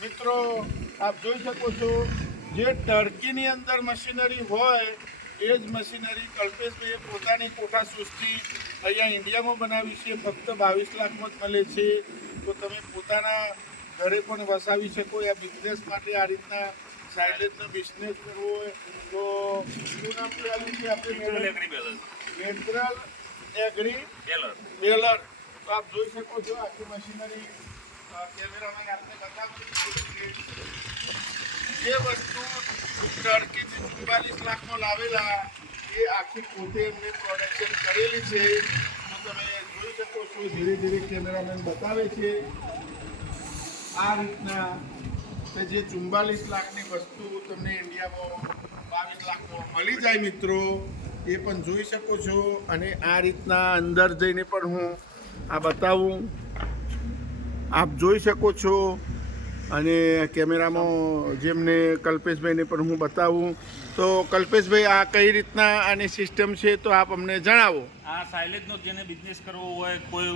મિત્રો આપ જોઈ શકો છો જે ટર્કીની અંદર મશીનરી હોય એ જ મશીનરી કલ્પેશભાઈએ પોતાની કોઠા સૃષ્ટિ અહીંયા ઇન્ડિયામાં બનાવી છે. ફક્ત 22 લાખમાં જ મળે છે. તો તમે પોતાના ઘરે પણ વસાવી શકો. આ બિઝનેસ માટે આ રીતના સાયલેજનો બિઝનેસ કરવો હોય તો શું નામ કહેવાનું છે આપણે? Natural agri baler. તો આપ જોઈ શકો છો આખી મશીનરી. કેમેરામેન આપને બતાવ્યું જે વસ્તુ ટર્કીથી 44 લાખમાં લાવેલા એ આખી પોતે એમને પ્રોડક્શન કરેલી છે. તો તમે જોઈ શકો છો ધીરે ધીરે કેમેરામેન બતાવે છે આ રીતના કે જે 44 લાખની વસ્તુ તમને ઇન્ડિયામાં 22 લાખમાં મળી જાય મિત્રો, એ પણ જોઈ શકો છો. અને આ રીતના અંદર જઈને પણ હું આ બતાવું, આપ જોઈ શકો છો. અને કેમેરામાં જેમને કલ્પેશભાઈને પણ હું બતાવું. તો કલ્પેશભાઈ આ કઈ રીતના આની સિસ્ટમ છે તો આપ અમને જણાવો. આ સાયલેજનો જેને બિઝનેસ કરવો હોય, કોઈ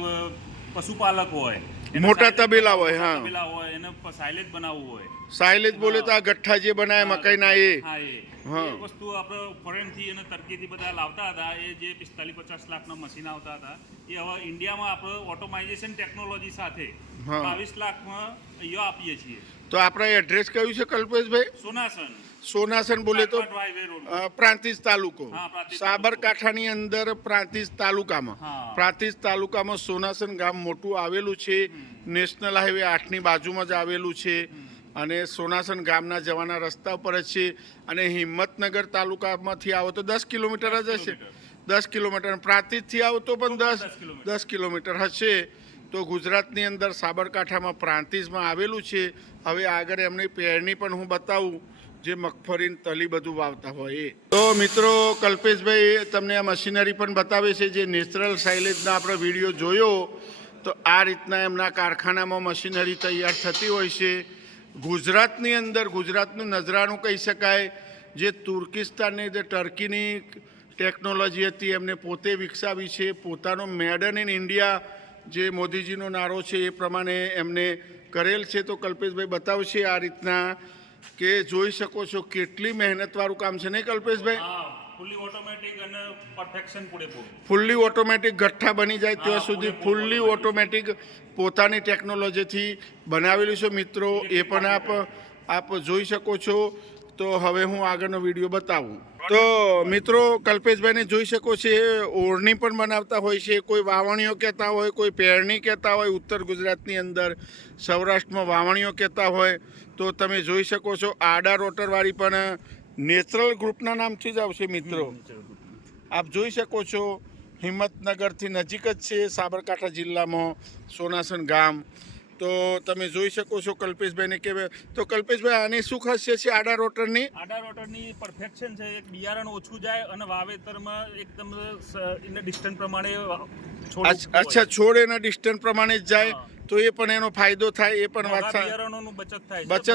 પશુપાલક હોય, મોટા તબેલા હોય, હા તબેલા હોય, એને સાયલેજ બનાવવું હોય. સાયલેજ બોલે તો આ ગઠ્ઠા જે બનાવે મકાઈના એ વસ્તુ આપણે ફોરેનથી અને તર્કીથી બધા લાવતા હતા. એ જે 45-50 લાખના મશીન આવતા હતા એ હવે ઇન્ડિયામાં આપણે ઓટોમાઇઝેશન ટેકનોલોજી સાથે 22 લાખમાં અહીંયા આપીએ છીએ. તો આપણા એડ્રેસ કયું છે કલ્પેશભાઈ? સોનાસન બોલે તો પ્રાંતિજ તાલુકો, સાબરકાંઠાની અંદર પ્રાંતિજ તાલુકામાં સોનાસન ગામ મોટું આવેલું છે. નેશનલ હાઈવે 8ની બાજુમાં જ આવેલું છે. અને સોનાસન ગામના જવાના રસ્તા ઉપર જ છે. અને હિંમતનગર તાલુકામાંથી આવો તો 10 કિલોમીટર જ હશે. 10 કિલોમીટર. પ્રાંતિજથી આવો તો પણ 10 કિલોમીટર હશે. તો ગુજરાતની અંદર સાબરકાંઠામાં પ્રાંતિજમાં આવેલું છે. હવે આગળ એમની પેરણી પણ હું બતાવું, જે મગફળી તલી બધું વાવતા હોય એ. તો મિત્રો કલ્પેશભાઈ તમને આ મશીનરી પણ બતાવે છે. જે નેચરલ સાયલેજના આપણે વિડીયો જોયો તો આ રીતના એમના કારખાનામાં મશીનરી તૈયાર થતી હોય છે. ગુજરાતની અંદર ગુજરાતનું નજરાણું કહી શકાય. જે તુર્કિસ્તાનની જે ટર્કીની ટેકનોલોજી હતી એમને પોતે વિકસાવી છે. પોતાનો મેડ ઇન ઇન્ડિયા જે મોદીજીનો નારો છે એ પ્રમાણે એમને કરેલ છે. તો કલ્પેશભાઈ બતાવશે આ રીતના કે જોઈ શકો છો કેટલી મહેનતવાળું કામ છે નહીં કલ્પેશભાઈ? ફુલ્લી ઓટોમેટિક અને પરફેક્શન પૂરેપૂરું. ફુલ્લી ઓટોમેટિક ગઠ્ઠા બની જાય ત્યાં સુધી ફુલ્લી ઓટોમેટિક પોતાની ટેકનોલોજીથી બનાવેલું છે મિત્રો. એ પણ આપ જોઈ શકો છો. તો હવે હું આગળનો વિડીયો બતાવું. તો મિત્રો કલ્પેશભાઈને જોઈ શકો છો ઓળણી પણ બનાવતા હોય છે. કોઈ વાવણીઓ કહેતા હોય, કોઈ પેરણી કહેતા હોય. ઉત્તર ગુજરાતની અંદર સૌરાષ્ટ્રમાં વાવણીઓ કહેતા હોય. તો તમે જોઈ શકો છો આડા રોટરવાળી પણ નેચરલ ગ્રુપના નામથી જ આવશે મિત્રો. આપ જોઈ શકો છો હિંમતનગરથી નજીક જ છે સાબરકાંઠા જિલ્લામાં સોનાસન ગામ. તો તમે જોઈ શકો છો કલ્પેશભાઈને કે. તો કલ્પેશભાઈ આની શું ખાસિયત છે આડા રોટરની? આડા રોટરની પરફેક્શન છે. એક બિયારણ ઓછું જાય અને વાવેતરમાં એકદમ એના ડિસ્ટન્સ પ્રમાણે અચ્છા, છોડ એના ડિસ્ટન્સ પ્રમાણે જ જાય. તો એ પણ એનો ફાયદો થાય. એ પણ વાત બિયારણોનું બચત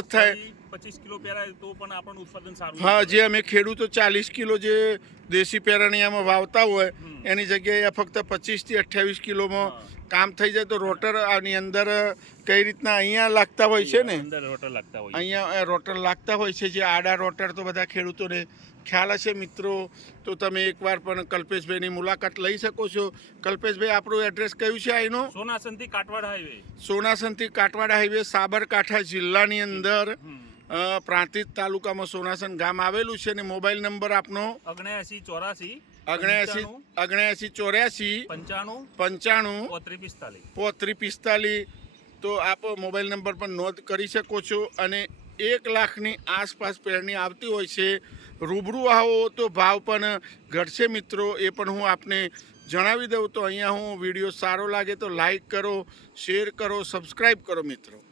થાય. 25 કિલો પેરાય તો પણ આપણું ઉત્પાદન સારું. હા, જે અમે ખેડૂતો 40 કિલો જે દેશી પેરણીયામાં વાવતા હોય એની જગ્યાએ ફક્ત 25 થી 28 કિલોમાં કામ થઈ જાય. તો રોટર આની અંદર કઈ રીતના અહીંયા લાગતા હોય છે ને, અહીંયા રોટર લાગતા હોય છે. જે આડા રોટર તો બધા ખેડૂતોને ખ્યાલ હશે મિત્રો. તો તમે એકવાર પણ કલ્પેશભાઈની મુલાકાત લઈ શકો છો. કલ્પેશભાઈ આપણું એડ્રેસ કયું છે અહીંનું? સોનાસનથી કાટવાડા હાઈવે. સોનાસનથી કાટવાડા હાઈવે, સાબરકાંઠા જિલ્લાની અંદર પ્રાંતિજ તાલુકામાં સોનાસન ગામ આવેલું છે. અને મોબાઈલ નંબર આપનો 7984 95 3545. તો આપ મોબાઈલ નંબર પર નોંધ કરી શકો છો. અને 1 લાખની આસપાસ પેરણી આવતી હોય છે. રૂબરૂ આવો તો ભાવ પણ ઘટશે મિત્રો. એ પણ હું આપને જણાવી દઉં. તો અહીંયા હું વિડીયો સારો લાગે તો લાઈક કરો, શેર કરો, સબસ્ક્રાઈબ કરો મિત્રો.